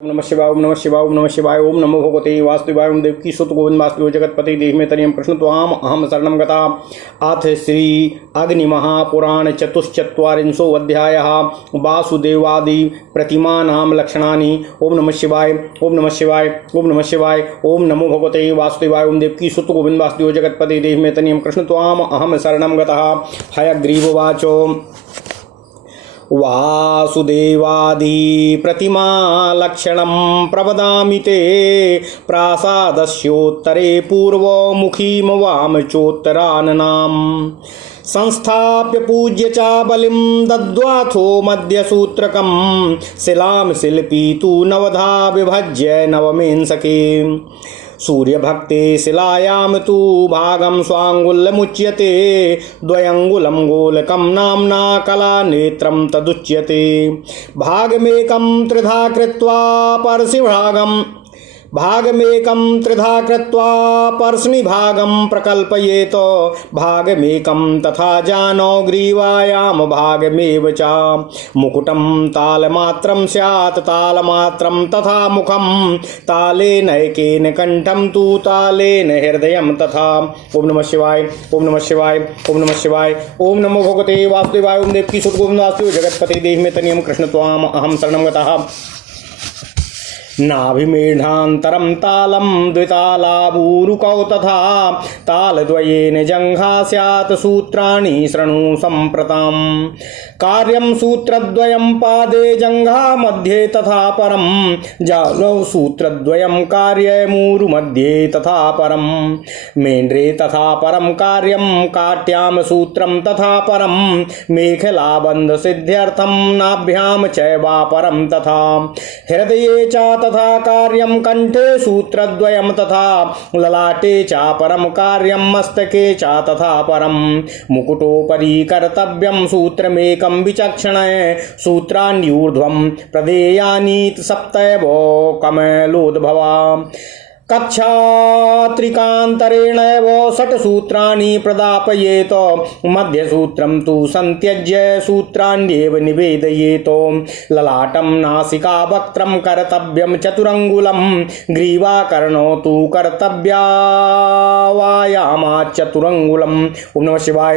ओम नमः शिवाय ओम नमः शिवाय ओम नमः शिवाय ओम नमो भगवते वासुदेवाय ओम देवकी सुत गोविंद वासुदेव जगतपति देह में तनियम कृष्ण त्वाम अहम शरणं गता। अथ श्री अग्नि महापुराण चतुश्चत्वारिंशो अध्यायः वासुदेवादि प्रतिमानां लक्षणानि। ओम नमः शिवाय ओम नमः शिवाय ओम नमः शिवाय ओम नमो भगवते वासुदेवाय ओम देवकी सुत गोविंद वासुदेव जगतपति देह में तनियम कृष्ण त्वाम अहम शरणं गतः। हयग्रीववाच वासुदेवादि प्रतिमा लक्षणं प्रवदामि ते प्रासादस्योत्तरे पूर्वमुखीं वामचोत्तराननाम् संस्थाप्य पूज्य च बलिं दद्वाथो मध्यसूत्रकं शिलां शिल्पी तु नवधा विभज्य नवमेंसके सूर्यभक्ते शिलायां तु भागं स्वाङ्गुलमुच्यते द्वयङ्गुलं गोलकं नाम्ना कलानेत्रं तदुच्यते भागमेकं त्रिधा कृत्वा पर्ष्णिभागं प्रकल्पयेत भागमेकं तथा जानो ग्रीवायां भागमेव च मुकुटं तालमात्रं स्यात् तालमात्रं तथा मुखं तालेनैकेन कंठं तु तालेन हृदयं तथा। ओम नमः शिवाय ओम नमः शिवाय ओम नमः शिवाय ओम नमो भगवते वासुदेवाय ओम देवकी सुत गोविंद वासुदेव जगतपति देह में तनियम कृष्ण त्वाम अहम शरणं गतः। नाभिमेढान्तरं तालं द्वितालाबूरुकौ तथा तालद्वयेन जङ्घा स्यात् सूत्राणि शृणु सम्प्रताम् कार्यं सूत्रद्वयं पादे जङ्घा मध्ये तथा परं जालौ सूत्रद्वयं कार्यमूरु मध्ये तथा परं मेण्ड्रे तथा परं कार्यं काट्यां सूत्रं तथा परं मेखलाबन्ध सिद्ध्यर्थं नाभ्यां चैवापरं तथा हृदये च तथा कार्यं कंठे सूत्रद्वयं तथा ललाटे च परं कार्यं मस्तके च तथा परं मुकुटोपरि कर्तव्यं सूत्रमेकं विचक्षणय सूत्राण्यूर्ध्वं प्रदेयानि सप्तैव कमलोद्भवा कक्षात्रिकान्तरेणैव षट्सूत्राणि प्रदापयेत मध्यसूत्रं तु संत्यज्य सूत्राण्येव निवेदयेत ललाटं नासिका वक्त्रं कर्तव्यं चतुरङ्गुलं ग्रीवाकर्णो तु कर्तव्यावायामाच्चतुरङ्गुलम्। ओम नमः शिवाय।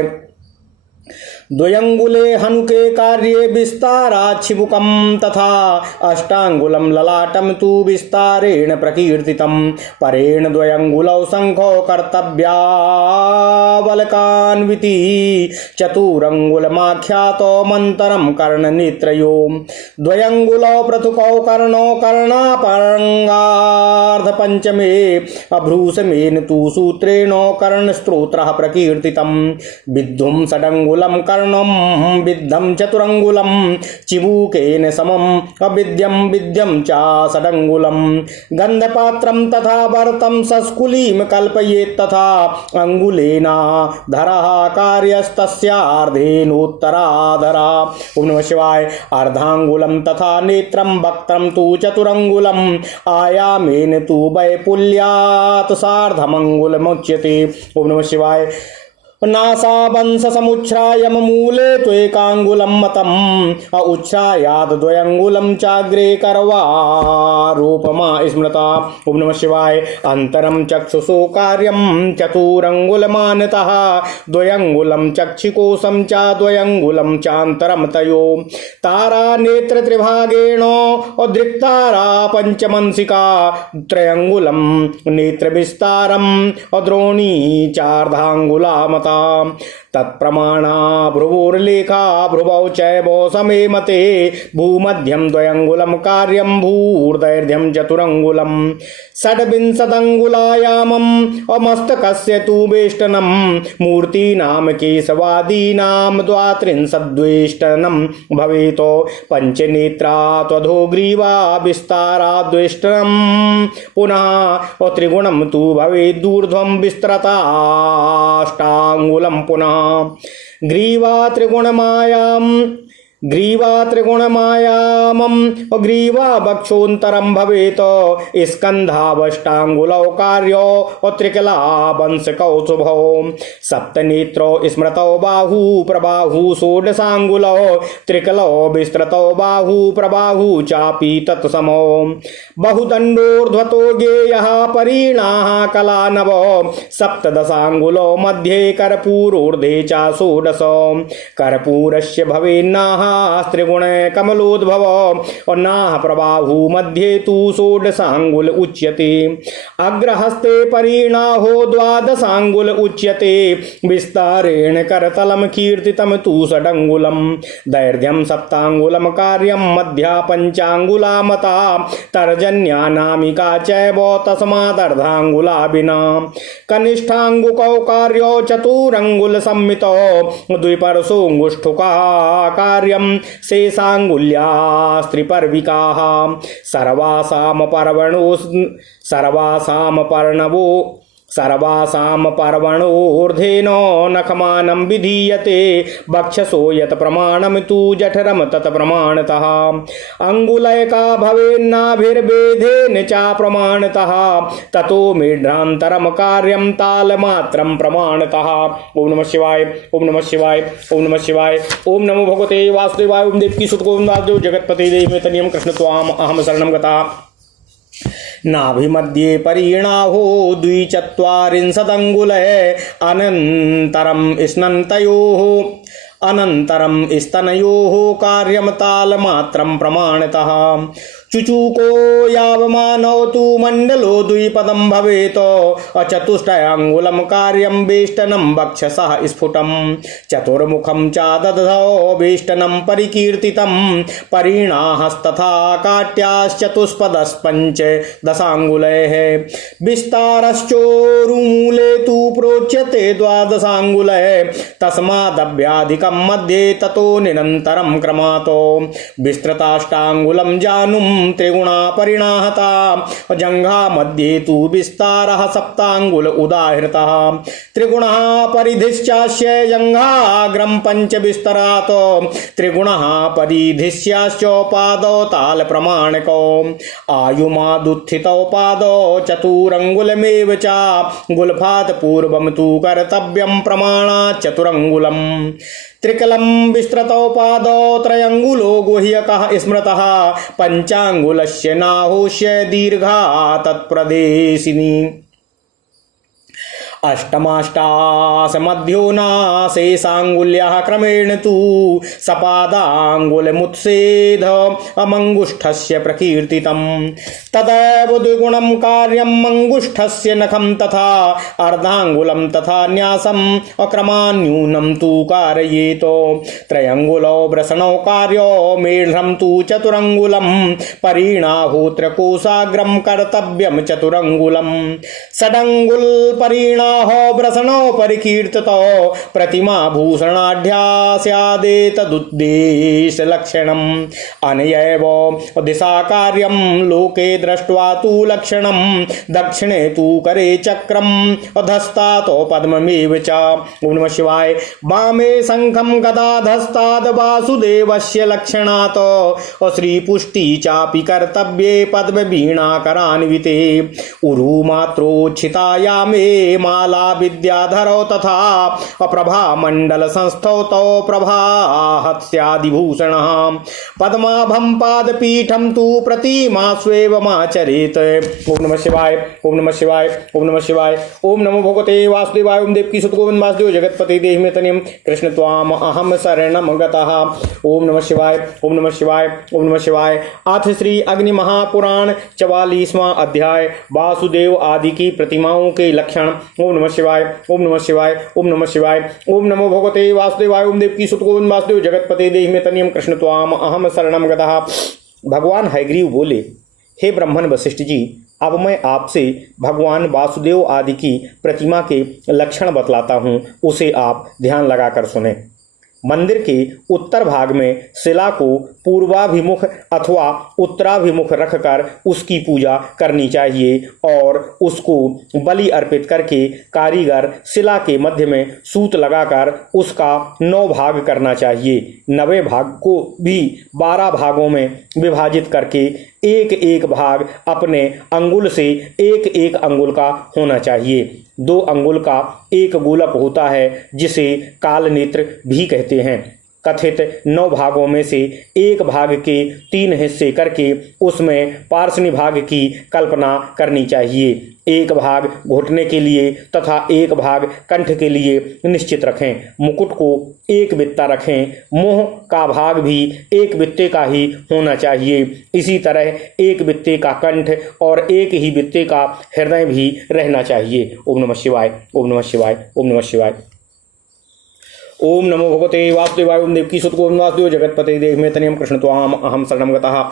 द्वयंगुले हनुके कार्ये विस्ताराच्छिबुकं तथा अष्टांगुलं ललाटं तु विस्तारेण प्रकीर्तितं परेण द्वयंगुलौ शंखो कर्तव्यावलकान्विति चतुरंगुलमाख्यातो मंतरं कर्णनेत्रयो द्वयंगुलौ पृथुकौ कर्णो कर्णापरंगार्धपंचमे अभ्रूसमेन तु सूत्रेण कर्णस्त्रोत्रः प्रकीर्तितं विद्धुं षडंगुलं कर्णं विद्धं चतुरंगुलं चिबूकेन समम् अविद्यं विद्यं च षडंगुलं गंधपात्रं तथा वर्तं सस्कुलीं कल्पयेत् तथा अंगुलेन धरः कार्यस्तस्यार्धेनोत्तराधरा। ओम नमः शिवाय। अर्धांगुलं तथा नेत्रं वक्त्रं तु चतुरंगुलं आयामेन तु वैपुल्यात् सार्धमंगुलमुच्यते। ओम नमः शिवाय। नासावंश समुच्छ्रायम मूले त्वेकांगुलं मतम् उच्छ्रायाद द्वयंगुलं चाग्रे करवारूपमा स्मृता। ओम नमः शिवाय। अंतरं चक्षुषो कार्यं चतुरंगुलमानतः द्वयंगुलं चक्षुकोशं च द्वयंगुलं चान्तरं तयो तारा नेत्र त्रिभागेण अदृक्तारा पंचमंसिका त्रयंगुलं नेत्रविस्तारम् अद्रोणी चार्धांगुला मता तत्प्रमाणा भ्रुवोर्लेखा भ्रुवौ चैवो समे मते भूमध्यं द्वयंगुलं कार्यं भूर्दैर्घ्यं चतुरंगुलं षड्विंशदंगुलायामम् अमस्तकस्य तु वेष्टनं मूर्तीनां केशवादीनां द्वात्रिंशद्वेष्टनं भवेत् पंचनेत्रा त्वधो ग्रीवा विस्ताराद्वेष्टनं पुनः त्रिगुणं तु भवेद्ऊर्ध्वं विस्तरताष्टांगुलं पुनः ग्रीवा त्रिगुणमायां ग्रीवा त्रिगुणमायामं ग्रीवा वक्षोन्तरं भवेत् स्कन्धावष्टाङ्गुलौ कार्यो त्रिकला वंशकौशुभौ सप्तनेत्रौ स्मृतौ बाहू प्रबाहू षोडशाङ्गुलौ त्रिकलौ विस्तृतौ बाहू प्रबाहू चापि तत्समौ बहुदण्डोर्ध्वतो गेयः परिणाः कलानवौ सप्तदशाङ्गुलौ मध्ये कर्पूरोर्धे च षोडश कर्पूरस्य भवेन्नाः त्रिगुण कमलोद्भव और नाह प्रबाहु मध्ये तु षोडशांगुल उच्यते अग्रहस्ते परिणाहो द्वादशांगुल उच्यते विस्तारेण करतलम कीर्तितम तु षडंगुलम दैर्घ्यम सप्तांगुलम कार्यम मध्या पंचांगुला मता तर्जन्या नामिका चैव तस्मादर्धांगुला विना कनिष्ठांगुकौ कार्यो चतुरंगुल सम्मितो द्विपरसोऽङ्गुष्ठुका कार्यं शेषाङ्गुल्यास्त्रिपर्विकाः सर्वासाम पर्वणोर्धेनो नखमानं विधीयते वक्षसो यत् प्रमाणं तु जठरं तत् प्रमाणतः अङ्गुलैका भवेन्नाभिर्भेदेन च प्रमाणतः ततो मेढ्रान्तरं कार्यं तालमात्रं प्रमाणतः। ओम नमः शिवाय ओम नमः शिवाय ओम नमः शिवाय ओम नमो भगवते वासुदेवाय ओम देवकी सुत गोविंद वासुदेव जगतपते देवतनियम कृष्ण त्वाम अहम शरणं गता नाभिमध्ये परिणाहो द्विचत्वारिंशदङ्गुलः अनन्तरं स्नन्तयोः अनन्तरं स्तनयोः कार्यं तालमात्रं प्रमाणतः चुचूको यावमानौ तु मण्डलो द्विपदं भवेत् चतुष्टयाङ्गुलं कार्यं वेष्टनं वक्षसः स्फुटं चतुर्मुखं च ददधौ वेष्टनं परिकीर्तितं परिणाहस्तथा काट्याश्चतुष्पदस्पञ्चदशाङ्गुलैः विस्तारश्चोरुमूले तु प्रोच्यते द्वादशाङ्गुलः तस्मादभ्याधिकं मध्ये ततो निरन्तरं क्रमातो विस्तृताष्टाङ्गुलं जानुं त्रिगुणा परिणाहता जंघा मध्ये तु विस्तारः सप्तांगुल उदाहृतः त्रिगुणः परिधिश्चास्य जंघाग्रं पंच विस्तरात् त्रिगुणः परिधिश्चास्य पादौ ताल प्रमाणकौ आयुमादुत्थितौ पादौ चतुरंगुलमेव च गुल्फात् पूर्वं तु कर्तव्यं प्रमाणात् चतुरंगुलम् त्रिकलं विस्तृतौ पादौ त्रयंगुलो गुह्यकः स्मृतः पंचांगुलस्य नाहुष्य दीर्घा तत्प्रदेशिनी अष्टमाष्टासमध्योनाशेषाङ्गुल्याः क्रमेण तु सपादाङ्गुलमुत्सेध अमङ्गुष्ठस्य प्रकीर्तितं तदैव द्विगुणं कार्यं मङ्गुष्ठस्य नखं तथा अर्धाङ्गुलं तथा न्यासम् अक्रमान्यूनं तु कारयेत् त्रयङ्गुलौ वृषणौ कार्यो मेढ्रं तु चतुरङ्गुलं परिणाहोत्रकोशाग्रं कर्तव्यं चतुरङ्गुलं षडङ्गुल परिणा वृषणो परिकीर्तितो प्रतिमा भूषणाढ्यास्यादेतदुद्देशलक्षणम् अनयैव दिशा कार्यं लोके दृष्ट्वा तु लक्षणं दक्षिणे तु करे चक्रम् अधस्तातो पद्ममेव च। ओम नमः शिवाय वामे शङ्खं गदाधस्ताद् वासुदेवस्य लक्षणात् श्रीपुष्टि चापि कर्तव्ये पद्मवीणाकरान्विते उरुमात्रोच्छितायामे माला विद्याधरौ तथा अप्रभा मंडल संस्थौ तौ प्रभाहत्स्यादिभूषणः पद्माभं पादपीठं तु प्रतिमा स्वेवमाचरेत्। ओम नमः शिवाय ओम नमः शिवाय ओम नमः शिवाय ओम नमो भगवते वासुदेवाय ओम देवकी सुत गोविंद वासुदेव जगतपते देहिमेतनियं कृष्ण त्वाम अहम शरणं गतः। ओम नमः शिवाय ओम नमः शिवाय ओम नमः शिवाय। अथ श्री अग्नि महापुराण 44वां अध्याय वासुदेव आदि की प्रतिमाओं के लक्षण। ओम नमः शिवाय ओम नमः शिवाय ओम नमः शिवाय ओम नमो भगवते वासुदेवाय ओम देवकी सुत गोविंद वासुदेव जगतपते देहिमेतनियं कृष्ण त्वाम अहम शरणं गतः। भगवान हयग्रीव बोले, हे ब्राह्मण वशिष्ठ जी, अब मैं आपसे भगवान वासुदेव आदि की प्रतिमा के लक्षण बतलाता हूँ, उसे आप ध्यान लगाकर सुने। मंदिर के उत्तर भाग में शिला को पूर्वाभिमुख अथवा उत्तराभिमुख रखकर उसकी पूजा करनी चाहिए और उसको बलि अर्पित करके कारीगर शिला के मध्य में सूत लगाकर उसका 9 भाग करना चाहिए। 9वें भाग को भी 12 भागों में विभाजित करके एक एक भाग अपने अंगुल से एक एक अंगुल का होना चाहिए। 2 अंगुल का एक गोलक होता है जिसे काल नेत्र भी कहते हैं। कथित 9 भागों में से एक भाग के 3 हिस्से करके उसमें पार्श्वनी भाग की कल्पना करनी चाहिए। एक भाग घुटने के लिए तथा एक भाग कंठ के लिए निश्चित रखें। मुकुट को एक बित्ता रखें। मुंह का भाग भी एक बित्ते का ही होना चाहिए। इसी तरह एक बित्ते का कंठ और एक ही बित्ते का हृदय भी रहना चाहिए। ओम नमः शिवाय, ओम नमः शिवाय, ओम नमः शिवाय। ओम नमो भगवते वासुदेवाय। ओम देवकी सुत ओम वासुदेव जगतपते देव में तनियम कृष्ण त्वाम अहम शरणम गतः।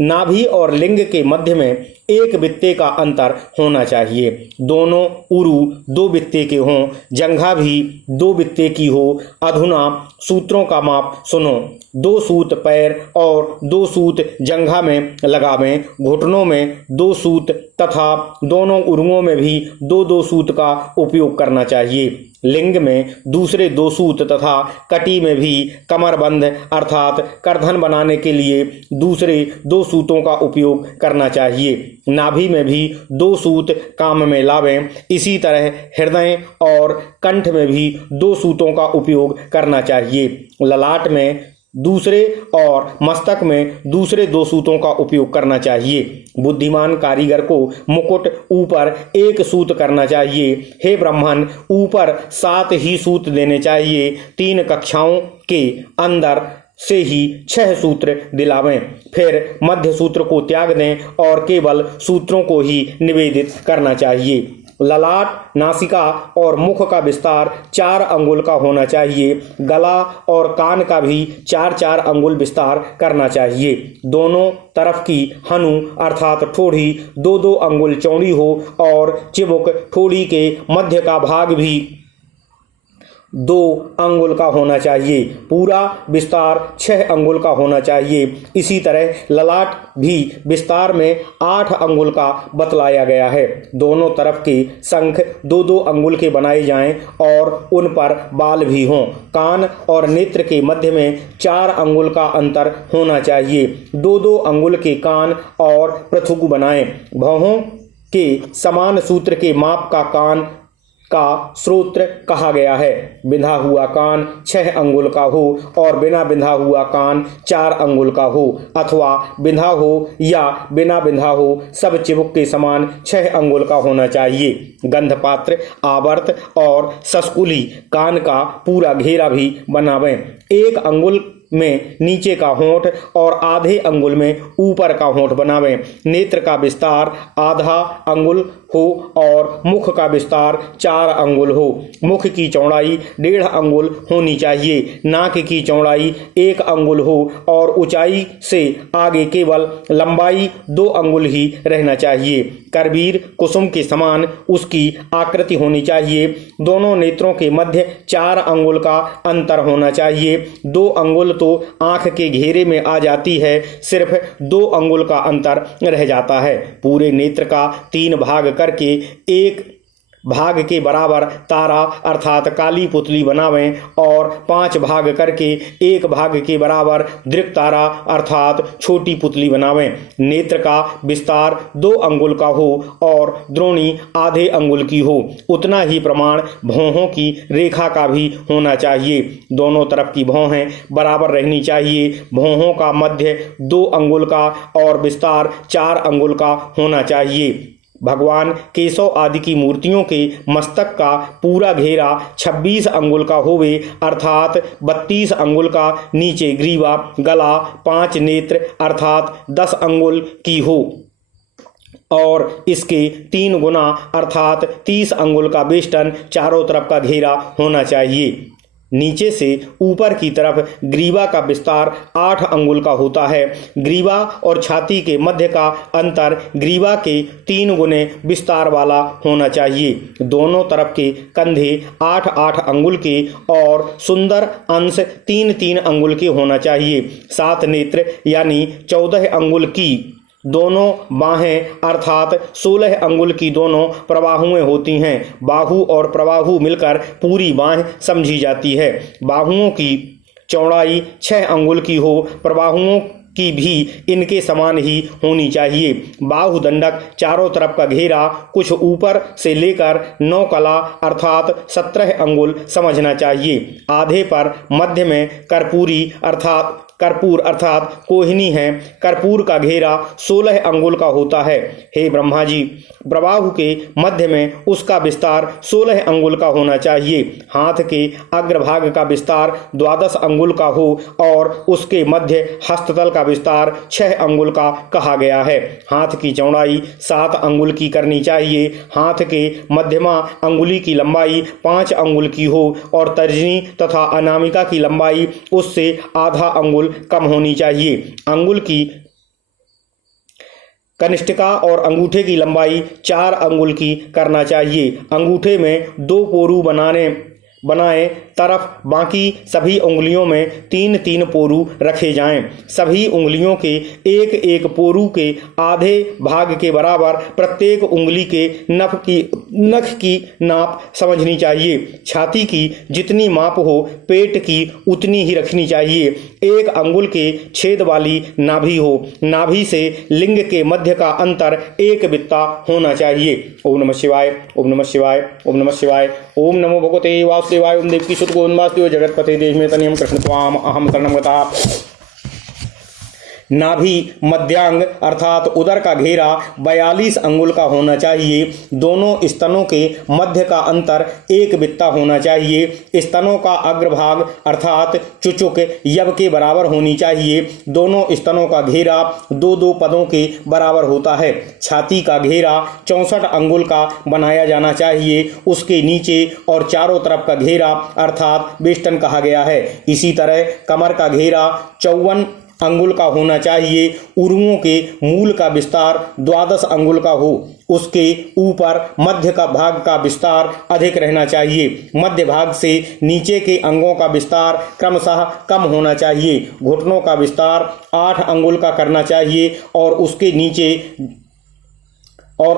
नाभि और लिंग के मध्य में एक बित्ते का अंतर होना चाहिए। दोनों उरु 2 बित्ते के हों, जंघा भी 2 बित्ते की हो। अधुना सूत्रों का माप सुनो। 2 सूत पैर और 2 सूत जंघा में लगावें। घुटनों में 2 सूत तथा दोनों उरुओं में भी 2-2 सूत का उपयोग करना चाहिए। लिंग में दूसरे 2 सूत तथा कटी में भी कमरबंद अर्थात करधन बनाने के लिए दूसरे 2 सूतों का उपयोग करना चाहिए। नाभि में भी 2 सूत काम में लावें। इसी तरह हृदय और कंठ में भी 2 सूतों का उपयोग करना चाहिए। ललाट में दूसरे और मस्तक में दूसरे 2 सूतों का उपयोग करना चाहिए। बुद्धिमान कारीगर को मुकुट ऊपर 1 सूत करना चाहिए। हे ब्राह्मण, ऊपर 7 ही सूत देने चाहिए। 3 कक्षाओं के अंदर से ही 6 सूत्र दिलावें। फिर मध्य सूत्र को त्याग दें और केवल सूत्रों को ही निवेदित करना चाहिए। ललाट, नासिका और मुख का विस्तार 4 अंगुल का होना चाहिए। गला और कान का भी 4-4 अंगुल विस्तार करना चाहिए। दोनों तरफ की हनु अर्थात ठोड़ी 2-2 अंगुल चौड़ी हो और चिबुक ठोड़ी के मध्य का भाग भी 2 अंगुल का होना चाहिए। पूरा विस्तार 6 अंगुल का होना चाहिए। इसी तरह ललाट भी विस्तार में 8 अंगुल का बतलाया गया है। दोनों तरफ के शंख 2-2 अंगुल के बनाए जाएं और उन पर बाल भी हों। कान और नेत्र के मध्य में 4 अंगुल का अंतर होना चाहिए। 2-2 अंगुल के कान और पृथुक बनाएं। भौहों के समान सूत्र के माप का कान का श्रोत्र कहा गया है। बिंधा हुआ कान 6 अंगुल का हो और बिना बिंधा हुआ कान 4 अंगुल का हो, अथवा बिंधा हो या बिना बिंधा हो, सब चिबुक के समान 6 अंगुल का होना चाहिए। गंधपात्र, आवर्त और सस्कुली कान का पूरा घेरा भी बनावें। 1 अंगुल में नीचे का होंठ और आधे अंगुल में ऊपर का होंठ बनावें। नेत्र का विस्तार आधा अंगुल हो और मुख का विस्तार 4 अंगुल हो। मुख की चौड़ाई 1.5 अंगुल होनी चाहिए। नाक की चौड़ाई 1 अंगुल हो और ऊंचाई से आगे केवल लंबाई 2 अंगुल ही रहना चाहिए। करवीर कुसुम के समान उसकी आकृति होनी चाहिए। दोनों नेत्रों के मध्य 4 अंगुल का अंतर होना चाहिए। 2 अंगुल तो आंख के घेरे में आ जाती है, सिर्फ 2 अंगुल का अंतर रह जाता है। पूरे नेत्र का 3 भाग करके 1 भाग के बराबर तारा अर्थात काली पुतली बनावें और 5 भाग करके 1 भाग के बराबर दृक तारा अर्थात छोटी पुतली बनावें। नेत्र का विस्तार 2 अंगुल का हो और द्रोणी आधे अंगुल की हो। उतना ही प्रमाण भौहों की रेखा का भी होना चाहिए। दोनों तरफ की भौहें बराबर रहनी चाहिए। भौहों का मध्य 2 अंगुल का और विस्तार 4 अंगुल का होना चाहिए। भगवान केशव आदि की मूर्तियों के मस्तक का पूरा घेरा 26 अंगुल का होवे अर्थात 32 अंगुल का नीचे ग्रीवा, गला 5 नेत्र अर्थात 10 अंगुल की हो और इसके 3 गुना अर्थात 30 अंगुल का वेष्टन चारों तरफ का घेरा होना चाहिए। नीचे से ऊपर की तरफ ग्रीवा का विस्तार 8 अंगुल का होता है। ग्रीवा और छाती के मध्य का अंतर ग्रीवा के 3 गुने विस्तार वाला होना चाहिए। दोनों तरफ के कंधे 8-8 अंगुल के और सुंदर अंश 3-3 अंगुल के होना चाहिए। 7 नेत्र यानी 14 अंगुल की दोनों बाहें अर्थात 16 अंगुल की दोनों प्रबाहुएं होती हैं। बाहु और प्रबाहु मिलकर पूरी बाह समझी जाती है। बाहुओं की चौड़ाई 6 अंगुल की हो, प्रबाहुओं की भी इनके समान ही होनी चाहिए। बाहुदंडक चारों तरफ का घेरा कुछ ऊपर से लेकर 9 कला अर्थात 17 अंगुल समझना चाहिए। आधे पर मध्य में कर्पूर अर्थात कोहिनी है। कर्पूर का घेरा 16 अंगुल का होता है। हे ब्रह्मा जी, प्रबाहु के मध्य में उसका विस्तार 16 अंगुल का होना चाहिए। हाथ के अग्रभाग का विस्तार 12 अंगुल का हो और उसके मध्य हस्ततल का विस्तार 6 अंगुल का कहा गया है। हाथ की चौड़ाई 7 अंगुल की करनी चाहिए। हाथ के मध्यमा अंगुली की लंबाई 5 अंगुल की हो और तर्जनी तथा अनामिका की लंबाई उससे आधा अंगुल कम होनी चाहिए। अंगुल की कनिष्ठिका और अंगूठे की लंबाई 4 अंगुल की करना चाहिए। अंगूठे में 2 पोरू बनाए तरफ बाकी सभी उंगलियों में 3-3 पोरू रखे जाएं। सभी उंगलियों के एक एक पोरू के आधे भाग के बराबर प्रत्येक उंगली के नख की नाप समझनी चाहिए। छाती की जितनी माप हो पेट की उतनी ही रखनी चाहिए। 1 अंगुल के छेद वाली नाभि हो। नाभि से लिंग के मध्य का अंतर 1 बित्ता होना चाहिए। ओम नमः शिवाय, ओम नमः शिवाय, ओम नमः शिवाय। ओम नमो भगवते वासुदेवाय। ओम देवकी सुत गोविंदवासुदेव जगतपते देश में तनियम कृष्ण त्वाम अहम शरणं गतः। नाभि मध्यांग अर्थात उदर का घेरा 42 अंगुल का होना चाहिए। दोनों स्तनों के मध्य का अंतर 1 बित्ता होना चाहिए। स्तनों का अग्रभाग अर्थात चुचुक यव के बराबर होनी चाहिए। दोनों स्तनों का घेरा 2-2 पदों के बराबर होता है। छाती का घेरा 64 अंगुल का बनाया जाना चाहिए। उसके नीचे और चारों तरफ का घेरा अर्थात वेष्टन कहा गया है। इसी तरह कमर का घेरा 54 अंगुल का होना चाहिए। उरुओं के मूल का विस्तार 12 अंगुल का हो। उसके ऊपर मध्य का भाग का विस्तार अधिक रहना चाहिए। मध्य भाग से नीचे के अंगों का विस्तार क्रमशः कम होना चाहिए। घुटनों का विस्तार 8 अंगुल का करना चाहिए और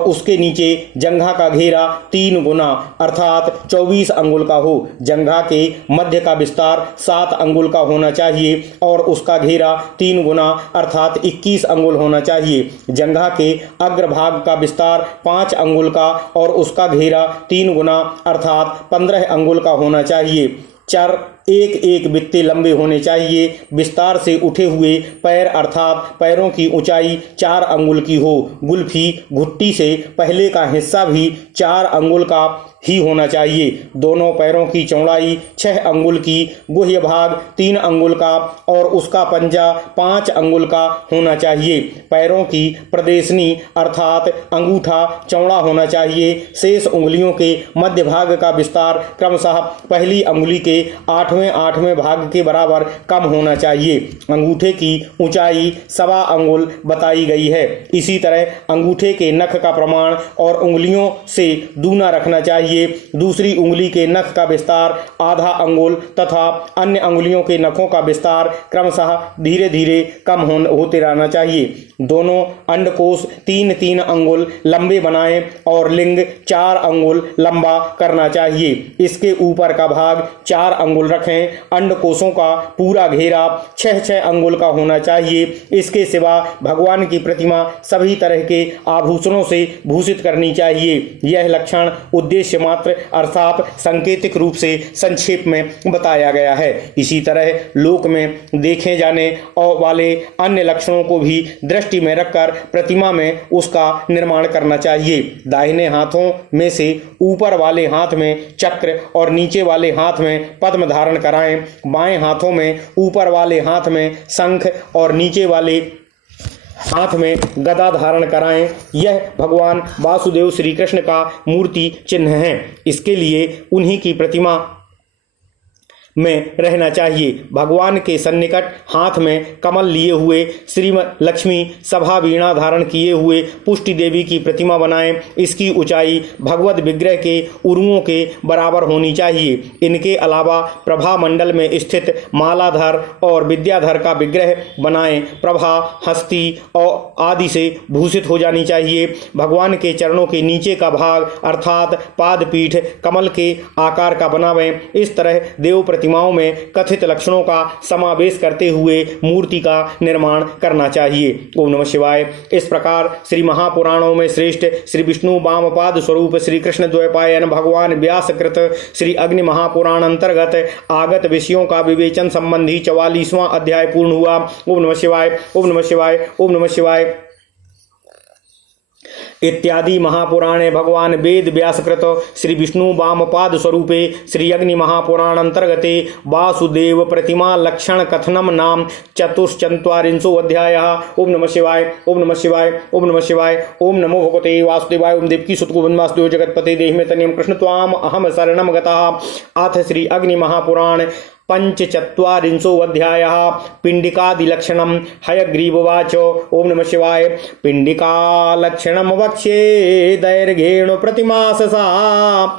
उसके नीचे जंघा का घेरा 3 गुना अर्थात 24 अंगुल का हो। जंघा के मध्य का विस्तार 7 अंगुल का होना चाहिए और उसका घेरा 3 गुना अर्थात 21 अंगुल होना चाहिए। जंघा के अग्रभाग का विस्तार 5 अंगुल का और उसका घेरा 3 गुना अर्थात 15 अंगुल का होना चाहिए। चर 1-1 बित्ते लंबे होने चाहिए। विस्तार से उठे हुए पैर अर्थात पैरों की ऊंचाई 4 अंगुल की हो। गुल्फी घुट्टी से पहले का हिस्सा भी 4 अंगुल का ही होना चाहिए। दोनों पैरों की चौड़ाई 6 अंगुल की, गुह्य भाग 3 अंगुल का और उसका पंजा 5 अंगुल का होना चाहिए। पैरों की प्रदेशनी अर्थात अंगूठा चौड़ा होना चाहिए। शेष उंगलियों के मध्य भाग का विस्तार क्रमशः पहली अंगुली के 8वें भाग के बराबर कम होना चाहिए। अंगूठे की ऊंचाई 1.25 अंगुल बताई गई है। इसी तरह अंगूठे के नख का प्रमाण और उंगलियों से दूना रखना चाहिए। दूसरी उंगली के नख का विस्तार आधा अंगुल तथा अन्य अंगुलियों के नखों का विस्तार क्रमशः धीरे धीरे कम होते रहना चाहिए। दोनों अंडकोश 3-3 अंगुल लंबे बनाएं और लिंग 4 अंगुल लंबा करना चाहिए। इसके ऊपर का भाग 4 अंगुल रखें। अंडकोशों का पूरा घेरा 6-6 अंगुल का होना चाहिए। इसके सिवा भगवान की प्रतिमा सभी तरह के आभूषणों से भूषित करनी चाहिए। यह लक्षण उद्देश्य मात्र अर्थात सांकेतिक रूप से संक्षेप में बताया गया है। इसी तरह लोक में देखे जाने वाले अन्य लक्षणों को भी दृष्टि में रखकर प्रतिमा में उसका निर्माण करना चाहिए। दाहिने हाथों में से ऊपर वाले हाथ में चक्र और नीचे वाले हाथ में पद्म धारण कराएं। बाएं हाथों में ऊपर वाले हाथ में शंख और नीचे वाले हाथ में गदा धारण कराएं। यह भगवान वासुदेव श्री कृष्ण का मूर्ति चिन्ह है। इसके लिए उन्हीं की प्रतिमा में रहना चाहिए। भगवान के सन्निकट हाथ में कमल लिए हुए श्री लक्ष्मी सभा वीणा धारण किए हुए पुष्टि देवी की प्रतिमा बनाएं। इसकी ऊंचाई भगवत विग्रह के उरुओं के बराबर होनी चाहिए। इनके अलावा प्रभा मंडल में स्थित मालाधर और विद्याधर का विग्रह बनाएं। प्रभा हस्ती और आदि से भूषित हो जानी चाहिए। भगवान के चरणों के नीचे का भाग अर्थात पादपीठ कमल के आकार का बनावें। इस तरह देव प्रतिमाओं में कथित लक्षणों का समावेश करते हुए मूर्ति का निर्माण करना चाहिए। ओम नमः शिवाय। इस प्रकार श्री महापुराणों में श्रेष्ठ श्री विष्णु वामपाद स्वरूप श्री कृष्ण द्वैपायन भगवान व्यास कृत श्री अग्नि महापुराण अंतर्गत आगत विषयों का विवेचन संबंधी 44वां अध्याय पूर्ण हुआ। ओम नमः शिवाय। ओम नमः शिवाय। ओम नमः शिवाय इत्यादि महापुराणे भगवान वेद व्यासकृत श्री विष्णु वामपाद स्वरूपे श्री अग्नि महापुराण अंतर्गते वासुदेव प्रतिमा लक्षण कथनम नाम 44 अध्यायः। ओम नमः शिवाय। ओम नमः शिवाय। ओम नमः शिवाय। ओम नमो भगवते वासुदेवाय। ओम देवकी सुतगोविंद वासुदेव जगतपते देहि तनियम कृष्ण त्वाम अहम शरणम गतः। अथ श्री अग्नि महापुराण 45 अध्यायः। पिंडिकादिलक्षणम। हयग्रीववाच। ओम नमः शिवाय। पिंडिकालक्षणम वक्ष्ये दैर्घ्येण प्रतिमाससा।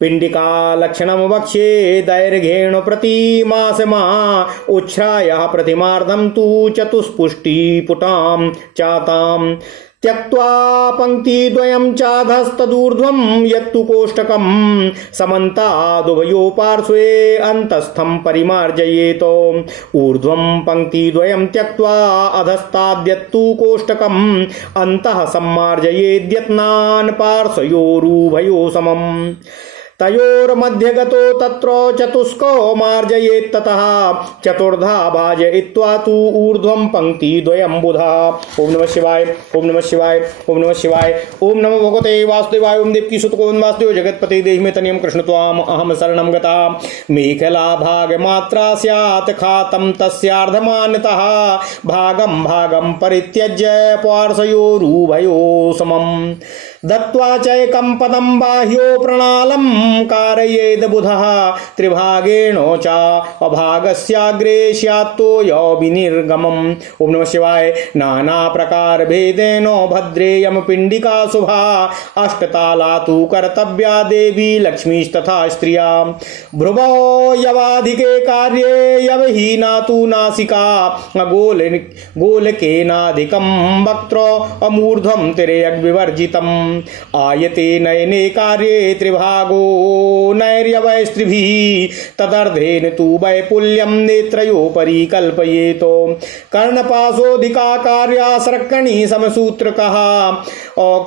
पिंडिकालक्षणम वक्ष्ये दैर्घ्येण प्रतिमासमा। उच्छ्रायः प्रतिमार्धं तु चतुष्पुष्टिपुटां चातां त्यक्त्वा पंक्तिद्वयं चाधस्तदूर्ध्वं यत्तु कोष्टकं समन्तादुभयो पार्श्वे अन्तस्थं परिमार्जयेत। ऊर्ध्वं पंक्तिद्वयं त्यक्त्वा अधस्ताद्यत्तु कोष्टकम् अन्तः सम्मार्जयेद्यत्नान् पार्श्वयोरुभयो समम्। तयोर्मध्यगतो तत्र चतुष्को मार्जयेत् ततः चतुर्धा भाजयित्वा तु ऊर्ध्वं पंक्तिद्वयं बुधा। ओम नमः शिवाय। ओम नमः शिवाय। ओम नमः शिवाय। ओम नमो भगवते वासुदेवाय। ओम देवकी सुतगोविंद वासुदेव जगतपते देहि मे तनियं कृष्ण त्वाम अहम शरणं गता। मेखला भागमात्रा स्यात् खातं तस्यार्धमान्यतः भागं भागं परित्यज्य पार्श्वयोरुभयो समम्। दत्त्वा चैकं पदं बाह्यो प्रणालं कारयेद बुधः त्रिभागेण च अभागस्याग्रे स्यात्तो यो विनिर्गमम्। ओम नमः शिवाय। नाना प्रकार भेदेन भद्रेयम पिंडिका शुभा। अष्टताला तु कर्तव्या देवी लक्ष्मीस्तथा स्त्रिया। भ्रुवो यवाधिके कार्ये यवहीना तु नासिका। गोलकेनाधिकं वक्त्र अमूर्ध्वं तिर्यग्विवर्जितम्। आयते नयने कार्ये त्रिभागो नैर्यवैस्त्रिभिः। तदर्धेन तु वैपुल्यं नेत्रयोपरि कल्पयेत। कर्णपाशोऽधिका कार्या सर्कणी समसूत्रकः।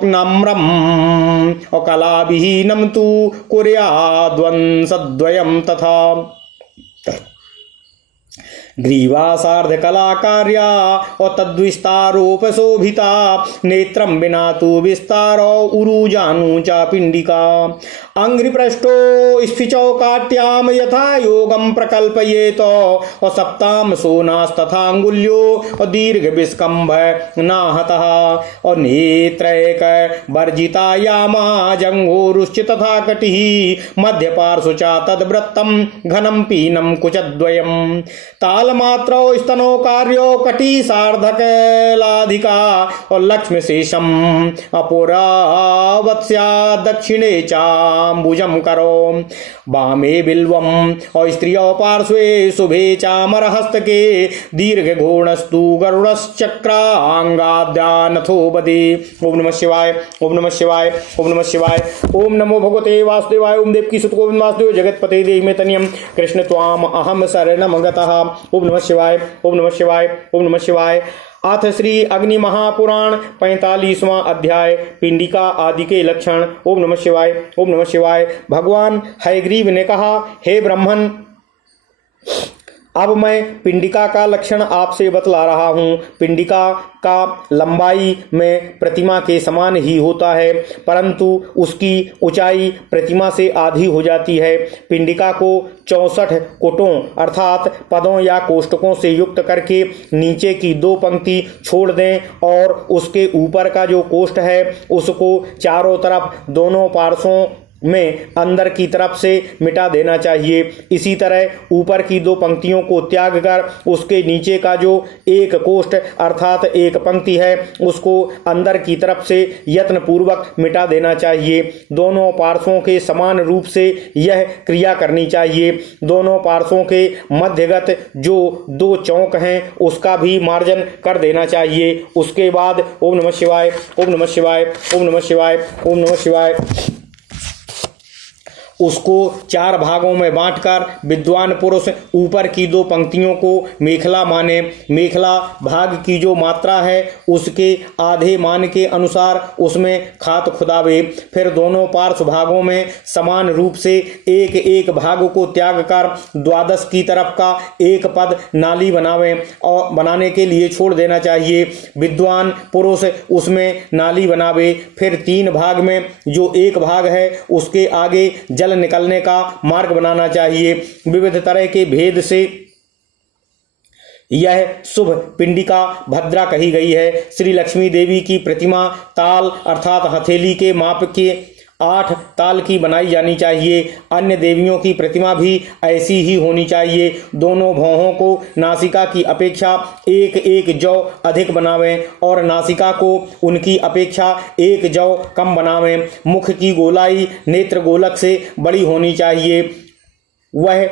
नम्रम् कलाविहीनं तु कुर्याद्वंशद्वयं तथा। ग्रीवा सार्धकला कार्या और तद्विस्तारोपशोभिता। नेत्रं विना तु विस्तारो उरुजानु च पिंडिका। अंघ्रिपृष्ठो स्फिचौकाट्यां यथा योगं प्रकल्पयेत। और सप्ताम सोनास्तथांगुल्यो और दीर्घ विस्कंभ नाहतः। और नेत्रैक वर्जितायामा जंघोरुश्च तथा कटिः। मध्य पार्श्व च तद्वृत्तं घनं पीनं कुचद्वयम्। तालमात्रौ स्तनो कार्यो कटी सार्धकलाधिका। और लक्ष्मी शेषम अपुरावत्स्या दक्षिणे चाम्बुजं करो। वामे बिल्वम और स्त्रियों पार्श्वे शुभे चामर हस्तके। दीर्घ घोणस्तु गरुड़श्चक्रांगाद्यानथो बदे। ओम नमः शिवाय। ओम नमः शिवाय। ओम नमः शिवाय। ओम नमो भगवते वासुदेवाय। ओम देवकी सुतगोविंद वासुदेव जगतपते देहि मे तनियं कृष्ण त्वाम अहम शरणं गतः। ओम नमः शिवाय। ओम नमः शिवाय। ओम नमः शिवाय। अथ श्री अग्नि महापुराण 45वां अध्याय। पिंडिका आदि के लक्षण। ओम नमः शिवाय। ओम नमः शिवाय। भगवान हयग्रीव ने कहा, हे ब्रह्मन, अब मैं पिंडिका का लक्षण आपसे बतला रहा हूँ। पिंडिका का लंबाई में प्रतिमा के समान ही होता है, परंतु उसकी ऊंचाई प्रतिमा से आधी हो जाती है। पिंडिका को 64 कोटों अर्थात पदों या कोष्टकों से युक्त करके नीचे की 2 पंक्ति छोड़ दें और उसके ऊपर का जो कोष्ठ है उसको चारों तरफ दोनों पार्श्वों में अंदर की तरफ से मिटा देना चाहिए। इसी तरह ऊपर की 2 पंक्तियों को त्याग कर उसके नीचे का जो एक कोष्ठ अर्थात एक पंक्ति है उसको अंदर की तरफ से यत्न पूर्वक मिटा देना चाहिए। दोनों पार्श्वों के समान रूप से यह क्रिया करनी चाहिए। दोनों पार्श्वों के मध्यगत जो 2 चौक हैं उसका भी मार्जन कर देना चाहिए। उसके बाद ओम नमः शिवाय, ओम नमः शिवाय, ओम नमः शिवाय, ओम नमः शिवाय उसको 4 भागों में बांटकर विद्वान पुरुष ऊपर की 2 पंक्तियों को मेखला माने। मेखला भाग की जो मात्रा है उसके आधे मान के अनुसार उसमें खात खुदावे। फिर दोनों पार्श्व भागों में समान रूप से एक एक भाग को त्याग कर 12 की तरफ का एक पद नाली बनावे और बनाने के लिए छोड़ देना चाहिए। विद्वान पुरुष उसमें नाली बनावे। फिर 3 भाग में जो एक भाग है उसके आगे जल निकलने का मार्ग बनाना चाहिए। विविध तरह के भेद से यह शुभ पिंडिका भद्रा कही गई है। श्री लक्ष्मी देवी की प्रतिमा ताल अर्थात हथेली के माप के 8 ताल की बनाई जानी चाहिए। अन्य देवियों की प्रतिमा भी ऐसी ही होनी चाहिए। दोनों भौहों को नासिका की अपेक्षा 1 जौ अधिक बनावें और नासिका को उनकी अपेक्षा 1 जौ कम बनावें। मुख की गोलाई नेत्र गोलक से बड़ी होनी चाहिए। वह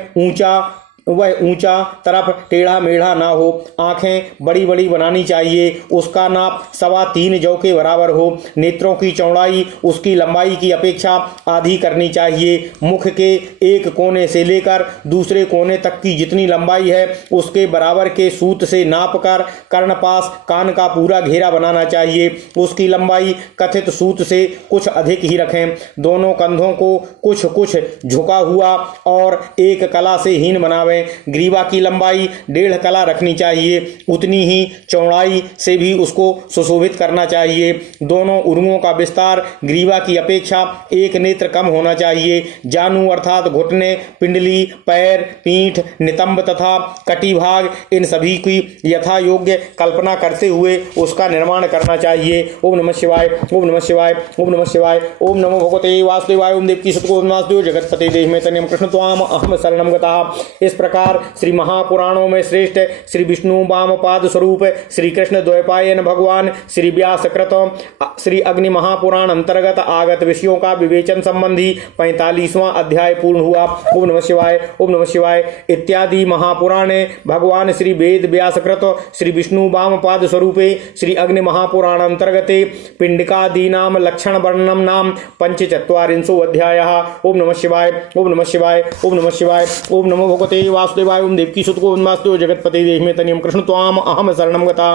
ऊंचा तरफ टेढ़ा मेढ़ा ना हो। आंखें बड़ी बड़ी बनानी चाहिए। उसका नाप 3.25 जौ के बराबर हो। नेत्रों की चौड़ाई उसकी लंबाई की अपेक्षा आधी करनी चाहिए। मुख के एक कोने से लेकर दूसरे कोने तक की जितनी लंबाई है उसके बराबर के सूत से नाप कर कर्णपास कान का पूरा घेरा बनाना चाहिए। उसकी लंबाई कथित सूत से कुछ अधिक ही रखें। दोनों कंधों को कुछ कुछ झुका हुआ और एक कला से हीन बनावें। ग्रीवा की लंबाई 1.5 कला रखनी चाहिए। उतनी ही चौड़ाई से भी उसको सुशोभित करना चाहिए। दोनों उरुओं का विस्तार ग्रीवा की अपेक्षा 1 नेत्र कम होना चाहिए। जानु अर्थात घुटने, पिंडली, पैर, पीठ, नितंब तथा कटिभाग इन सभी की यथा योग्य कल्पना करते हुए उसका निर्माण करना चाहिए। ओम नमः शिवाय, ओम नमः शिवाय, ओम नमः शिवाय, ओम नमो भगवते वासुदेवाय, ओम देवकी सुतको वासुदेव जगतपते देहि में तनियम कृष्ण त्वाम अहम शरणम गतः। इस प्रकार श्री महापुराणों में श्रेष्ठ श्री विष्णु वामपाद स्वरूप श्री कृष्ण द्वैपायन भगवान श्री व्यास कृत श्री अग्नि महापुराण अंतर्गत आगत विषयों का विवेचन संबंधी 45वां अध्याय पूर्ण हुआ। ओम नमः शिवाय, ओम नमः शिवाय इत्यादि महापुराणे भगवान श्री वेद व्यास कृत श्री विष्णु वामपाद स्वरूपे श्री अग्नि महापुराण अंतर्गते पिंडिकादीनाम लक्षण वर्णनम नाम 45 अध्यायः। ओम नमः शिवाय, ओम नमः शिवाय, ओम नमः शिवाय, ओम नमो भगवते वासुदेवाय, ओम देवकी सुतको वासुदेव जगतपते देहि में तनियम कृष्ण त्वाम अहम शरणम गतः।